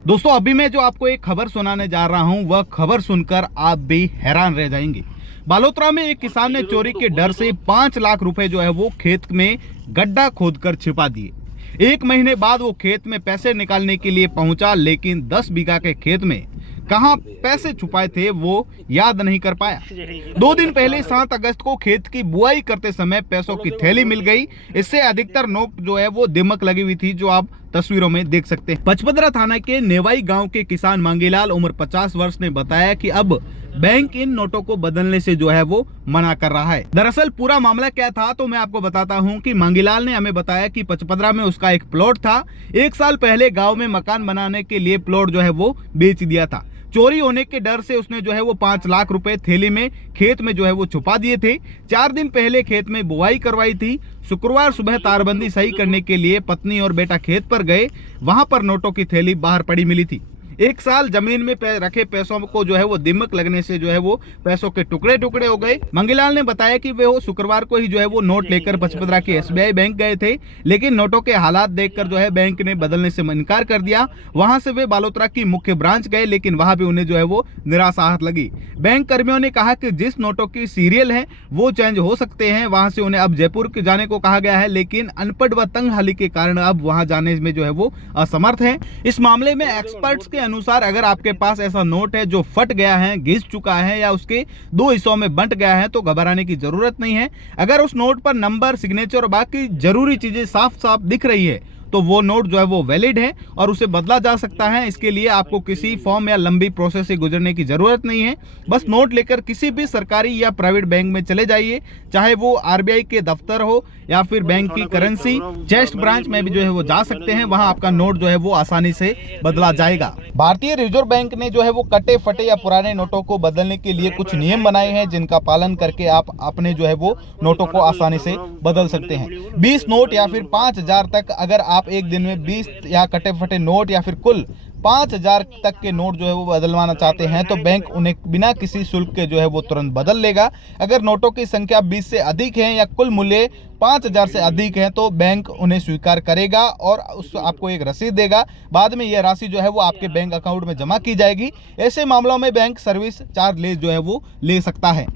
दोस्तों अभी मैं जो आपको एक खबर सुनाने जा रहा हूं वह खबर सुनकर आप भी हैरान रह जाएंगे। बालोतरा में एक किसान ने चोरी के डर से 5 लाख रुपए जो है वो खेत में गड्ढा खोदकर छिपा दिए। 1 महीने बाद वो खेत में पैसे निकालने के लिए पहुंचा, लेकिन 10 बीघा के खेत में कहां पैसे छुपाए थे वो याद नहीं कर पाया। 2 दिन पहले 7 अगस्त को खेत की बुआई करते समय पैसों की थैली मिल गई। इससे अधिकतर नोट जो है वो दिमक लगी हुई थी, जो आप तस्वीरों में देख सकते हैं। पचपदरा थाना के नेवाई गांव के किसान मांगीलाल उम्र 50 वर्ष ने बताया कि अब बैंक इन नोटों को बदलने से जो है वो मना कर रहा है। दरअसल पूरा मामला क्या था तो मैं आपको बताता हूं कि मांगीलाल ने हमें बताया कि पचपदरा में उसका एक प्लॉट था। 1 साल पहले गांव में मकान बनाने के लिए प्लॉट जो है वो बेच दिया था। चोरी होने के डर से उसने जो है वो 5 लाख रुपए थैली में खेत में जो है वो छुपा दिए थे। 4 दिन पहले खेत में बुआई करवाई थी। शुक्रवार सुबह तारबंदी सही करने के लिए पत्नी और बेटा खेत पर गए। वहां पर नोटों की थैली बाहर पड़ी मिली थी। 1 साल जमीन में रखे पैसों को जो है वो दिमक लगने से जो है वो पैसों के टुकड़े टुकड़े हो गए। मंगीलाल ने बताया कि वे वो शुक्रवार को ही जो है वो नोट लेकर पचपदरा के SBI बैंक गए थे, लेकिन नोटों के हालात देखकर जो है बैंक ने बदलने से इनकार कर दिया। वहां से वे बालोतरा की मुख्य ब्रांच गए, लेकिन वहां भी उन्हें जो है वो निराशाहत लगी। बैंक कर्मियों ने कहा कि जिस नोटों की सीरियल है वो चेंज हो सकते हैं। वहां से उन्हें अब जयपुर जाने को कहा गया है, लेकिन अनपढ़ व तंग हाली के कारण अब वहां जाने में जो है वो असमर्थ है। इस मामले में एक्सपर्ट्स के अनुसार अगर आपके पास ऐसा नोट है जो फट गया है, घिस चुका है या उसके 2 हिस्सों में बंट गया है तो घबराने की जरूरत नहीं है। अगर उस नोट पर नंबर, सिग्नेचर और बाकी जरूरी चीजें साफ साफ दिख रही है तो वो नोट जो है वो वैलिड है और उसे बदला जा सकता है। इसके लिए आपको किसी फॉर्म या लंबी प्रोसेस से गुजरने की जरूरत नहीं है। बस नोट लेकर किसी भी सरकारी या प्राइवेट बैंक में चले जाइए, चाहे वो RBI के दफ्तर हो या फिर बैंक की करेंसी चेस्ट ब्रांच में भी जो है वो जा सकते हैं। वहां आपका नोट जो है वो आसानी से बदला जाएगा। भारतीय रिजर्व बैंक ने जो है वो कटे फटे या पुराने नोटों को बदलने के लिए कुछ नियम बनाए हैं, जिनका पालन करके आप अपने जो है वो नोटों को आसानी से बदल सकते हैं। 20 नोट या फिर 5000 तक अगर आप एक दिन में 20 या कटे फटे नोट या फिर कुल 5000 तक के नोट जो है वो बदलवाना चाहते हैं तो बैंक उन्हें बिना किसी शुल्क के जो है वो तुरंत बदल लेगा। अगर नोटों की संख्या 20 से अधिक है या कुल मूल्य 5000 से अधिक है तो बैंक उन्हें स्वीकार करेगा और उस आपको एक रसीद देगा। बाद में यह राशि जो है वो आपके बैंक अकाउंट में जमा की जाएगी। ऐसे मामलों में बैंक सर्विस चार्ज जो है वो ले सकता है।